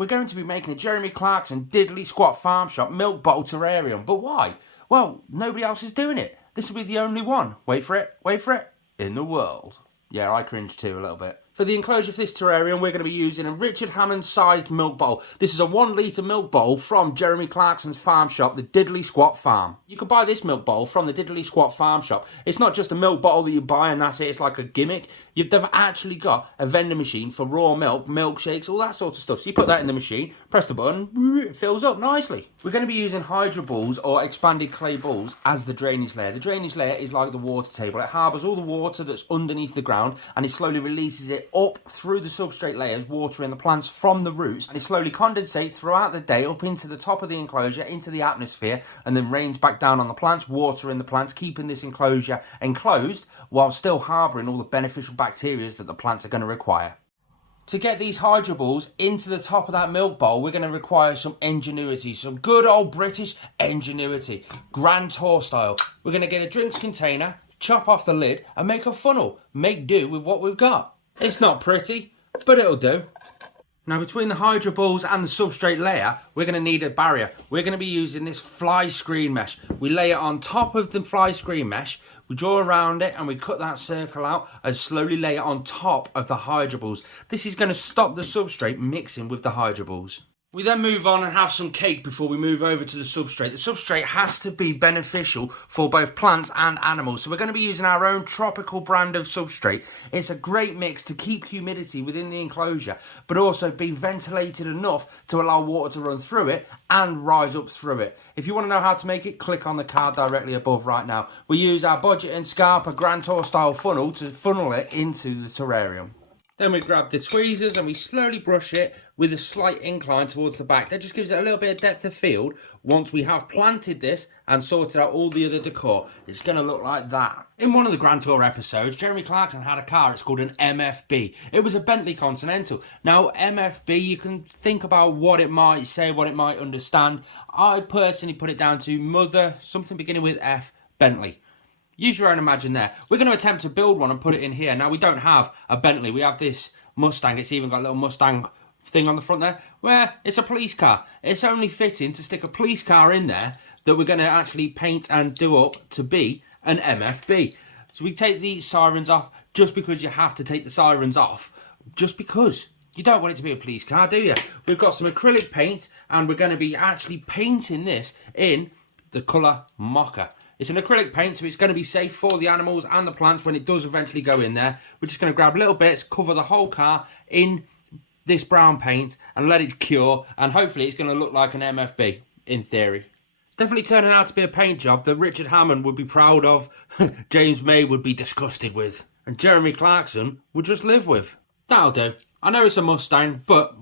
we're going to be making a Jeremy Clarkson diddly squat farm shop milk bottle terrarium. But why? Well, nobody else is doing it. This will be the only one. Wait for it, in the world. Yeah, I cringe too a little bit. For the enclosure for this terrarium, we're going to be using a Richard Hammond-sized milk bottle. This is a 1 litre milk bottle from Jeremy Clarkson's farm shop, the Diddly Squat Farm. You can buy this milk bottle from the Diddly Squat Farm shop. It's not just a milk bottle that you buy and that's it, it's like a gimmick. They've actually got a vending machine for raw milk, milkshakes, all that sort of stuff. So you put that in the machine, press the button, it fills up nicely. We're going to be using hydro balls or expanded clay balls as the drainage layer. The drainage layer is like the water table. It harbours all the water that's underneath the ground and it slowly releases it up through the substrate layers, watering the plants from the roots, and it slowly condensates throughout the day up into the top of the enclosure, into the atmosphere, and then rains back down on the plants, watering the plants, keeping this enclosure enclosed while still harbouring all the beneficial bacteria that the plants are going to require. To get these hydro balls into the top of that milk bowl, we're going to require some ingenuity, some good old British ingenuity, Grand Tour style. We're going to get a drinks container, chop off the lid and make a funnel, make do with what we've got. It's not pretty, but it'll do. Now between the hydro balls and the substrate layer, we're going to need a barrier. We're going to be using this fly screen mesh. We lay it on top of the fly screen mesh, we draw around it and we cut that circle out and slowly lay it on top of the hydro balls. This is going to stop the substrate mixing with the hydro balls. We then move on and have some cake before we move over to the substrate. The substrate has to be beneficial for both plants and animals. So we're going to be using our own tropical brand of substrate. It's a great mix to keep humidity within the enclosure, but also be ventilated enough to allow water to run through it and rise up through it. If you want to know how to make it, click on the card directly above right now. We use our Budget and Scarpa Grand Tour style funnel to funnel it into the terrarium. Then we grab the tweezers and we slowly brush it with a slight incline towards the back. That just gives it a little bit of depth of field. Once we have planted this and sorted out all the other decor, it's going to look like that. In one of the Grand Tour episodes, Jeremy Clarkson had a car. It's called an MFB. It was a Bentley Continental. Now, MFB, you can think about what it might say, what it might understand. I personally put it down to Mother, something beginning with F, Bentley. Use your own imagination there. We're going to attempt to build one and put it in here. Now, we don't have a Bentley. We have this Mustang. It's even got a little Mustang thing on the front there, where it's a police car. It's only fitting to stick a police car in there that we're going to actually paint and do up to be an MFB. So we take these sirens off just because you have to take the sirens off. Just because. You don't want it to be a police car, do you? We've got some acrylic paint and we're going to be actually painting this in the colour Mocha. It's an acrylic paint, so it's going to be safe for the animals and the plants when it does eventually go in there. We're just going to grab little bits, cover the whole car in this brown paint and let it cure. And hopefully it's going to look like an MFB, in theory. It's definitely turning out to be a paint job that Richard Hammond would be proud of, James May would be disgusted with, and Jeremy Clarkson would just live with. That'll do. I know it's a Mustang, but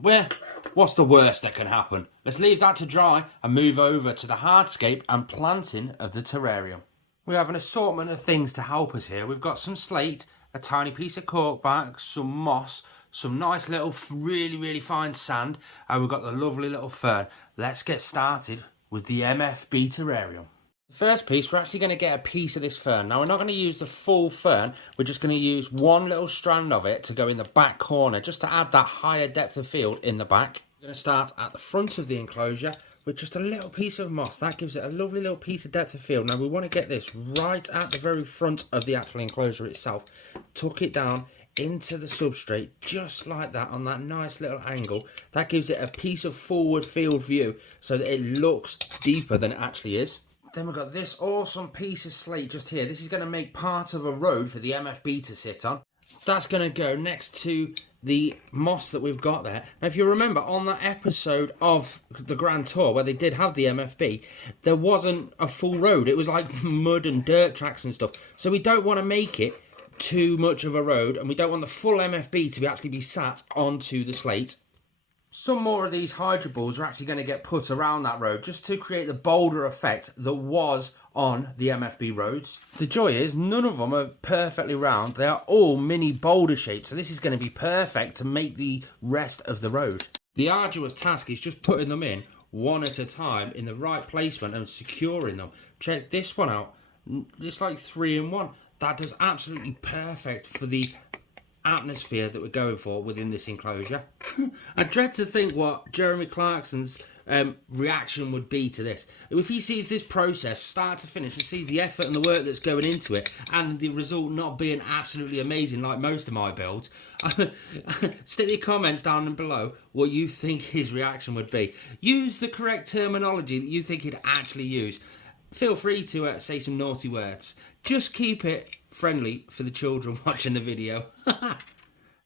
what's the worst that can happen? Let's leave that to dry and move over to the hardscape and planting of the terrarium. We have an assortment of things to help us here. We've got some slate, a tiny piece of corkbark, some moss, some nice little really fine sand, and we've got the lovely little fern. Let's get started with the MFB terrarium. The first piece, we're actually going to get a piece of this fern. Now, we're not going to use the full fern. We're just going to use one little strand of it to go in the back corner, just to add that higher depth of field in the back. We're going to start at the front of the enclosure with just a little piece of moss. That gives it a lovely little piece of depth of field. Now, we want to get this right at the very front of the actual enclosure itself. Tuck it down into the substrate, just like that, on that nice little angle. That gives it a piece of forward field view so that it looks deeper than it actually is. Then we've got this awesome piece of slate just here. This is going to make part of a road for the MFB to sit on. That's going to go next to the moss that we've got there. Now, if you remember, on that episode of the Grand Tour where they did have the MFB, there wasn't a full road. It was like mud and dirt tracks and stuff. So we don't want to make it too much of a road, and we don't want the full MFB to actually be sat onto the slate. Some more of these hydro balls are actually going to get put around that road just to create the boulder effect that was on the MFB roads. The joy is none of them are perfectly round. They are all mini boulder shaped, so this is going to be perfect to make the rest of the road. The arduous task is just putting them in one at a time in the right placement and securing them. Check this one out. It's like 3 in 1. That does absolutely perfect for the atmosphere that we're going for within this enclosure. I dread to think what Jeremy Clarkson's reaction would be to this. If he sees this process start to finish and sees the effort and the work that's going into it and the result not being absolutely amazing like most of my builds, stick your comments down below what you think his reaction would be. Use the correct terminology that you think he'd actually use. Feel free to say some naughty words. Just keep it friendly for the children watching the video.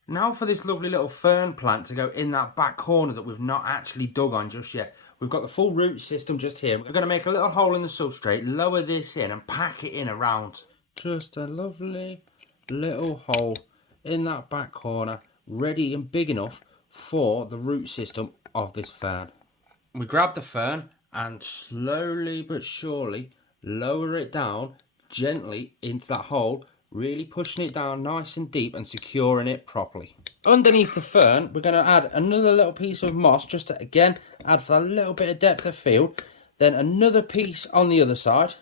Now for this lovely little fern plant to go in that back corner that we've not actually dug on just yet. We've got the full root system just here. We're going to make a little hole in the substrate, lower this in and pack it in around. Just a lovely little hole in that back corner, ready and big enough for the root system of this fern. We grab the fern and slowly but surely lower it down gently into that hole, really pushing it down nice and deep and securing it properly. Underneath the fern, we're going to add another little piece of moss, just to, again, add for a little bit of depth of field. Then another piece on the other side.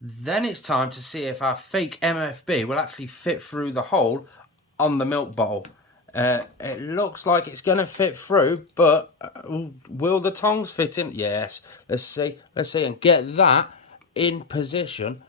Then it's time to see if our fake MFB will actually fit through the hole on the milk bottle. It looks like it's going to fit through, but will the tongs fit in? Yes. Let's see, and get that in position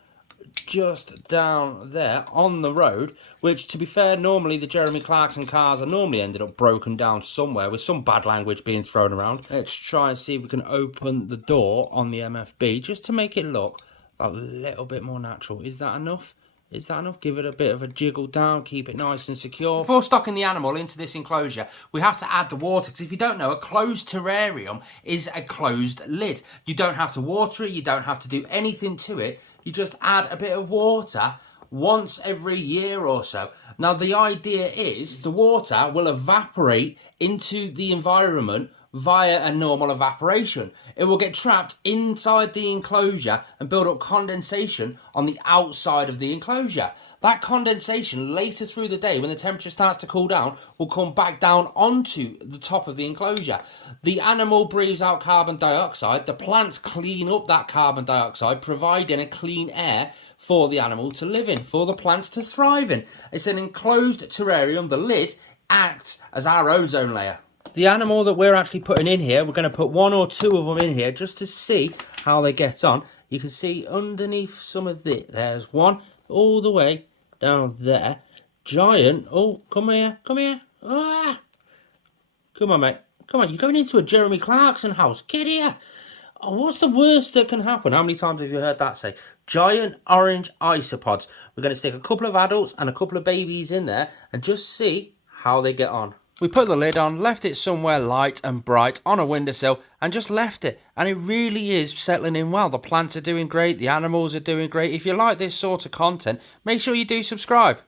just down there on the road, which, to be fair, normally the Jeremy Clarkson cars are normally ended up broken down somewhere with some bad language being thrown around. Let's try and see if we can open the door on the MFB just to make it look a little bit more natural. Is that enough? Is that enough? Give it a bit of a jiggle down, keep it nice and secure. Before stocking the animal into this enclosure, we have to add the water, because if you don't know, a closed terrarium is a closed lid. You don't have to water it, you don't have to do anything to it. You just add a bit of water once every year or so. Now, the idea is the water will evaporate into the environment via a normal evaporation. It will get trapped inside the enclosure and build up condensation on the outside of the enclosure. That condensation later through the day, when the temperature starts to cool down, will come back down onto the top of the enclosure. The animal breathes out carbon dioxide. The plants clean up that carbon dioxide, providing a clean air for the animal to live in, for the plants to thrive in. It's an enclosed terrarium. The lid acts as our ozone layer. The animal that we're actually putting in here, we're going to put one or two of them in here just to see how they get on. You can see underneath some of this, there's one all the way down there. Giant. Oh, come here, come here. Ah. Come on, mate. Come on, you're going into a Jeremy Clarkson house. Get here. Oh, what's the worst that can happen? How many times have you heard that say? Giant orange isopods. We're going to stick a couple of adults and a couple of babies in there and just see how they get on. We put the lid on, left it somewhere light and bright on a windowsill and just left it. And it really is settling in well. The plants are doing great. The animals are doing great. If you like this sort of content, make sure you do subscribe.